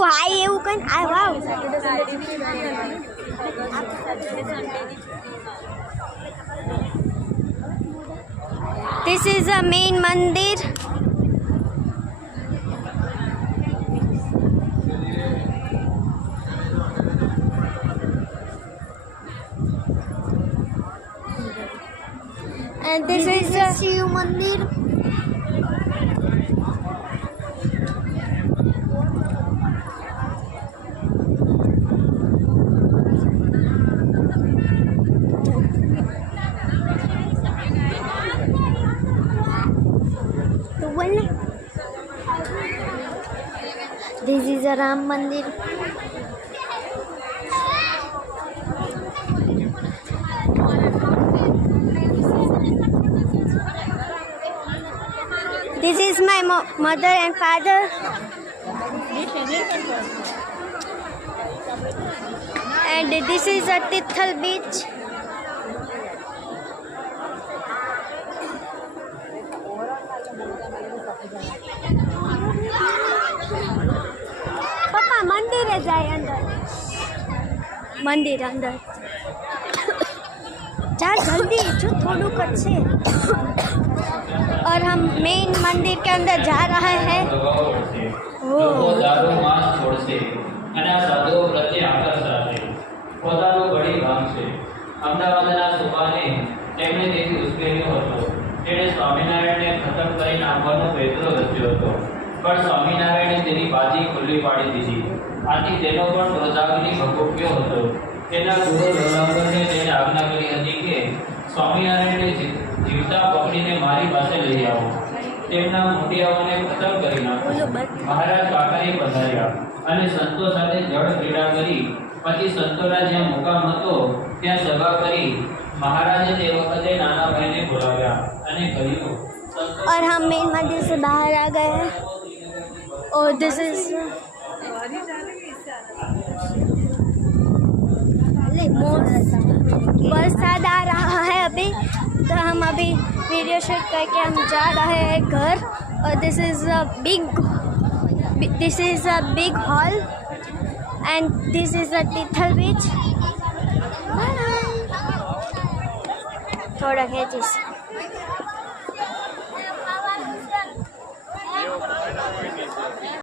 એવું હાઈ એવું કઈ આ વાવ This is a main mandir. And this is a Shiv mandir. This is a Ram Mandir. This is my mother and father. And this is a Tithal beach. पापा मंदिर है जाए अंदर मंदिर अंदर जा जल्दी जो थोड़ू कट से और हम मेन मंदिर के अंदर जा रहे हैं પણ સ્વામિનારાયણે તેની બાજી ખુલ્લી પાડી દીધી. આથી તેનો પણ ક્રોધાગ્નિ ભભૂક્યો હતો. તેના ગુરુ રઘુનાથને તેને આજ્ઞા કરી હતી કે સ્વામિનારાયણને જીવતા પકડીને મારી પાસે લઈ આવો. તેમના મોટિયાઓને ખતમ કરી નાખો. મહારાજ કાકાએ પધાર્યા અને સંતો સાથે જળ ક્રીડા કરી પછી સંતોના જ્યાં મુકામ હતો ત્યાં સભા કરી મહારાજે તે વખતે નાના ભાઈને બોલાવ્યા અને કહ્યું और हम मेन मंदिर से बाहर आ गए हैं और दिस इज बरसात आ रहा है अभी तो हम अभी वीडियो शूट करके हम जा रहे हैं घर और this is a big hall and this is a Tithal beach थोड़ा खींचिस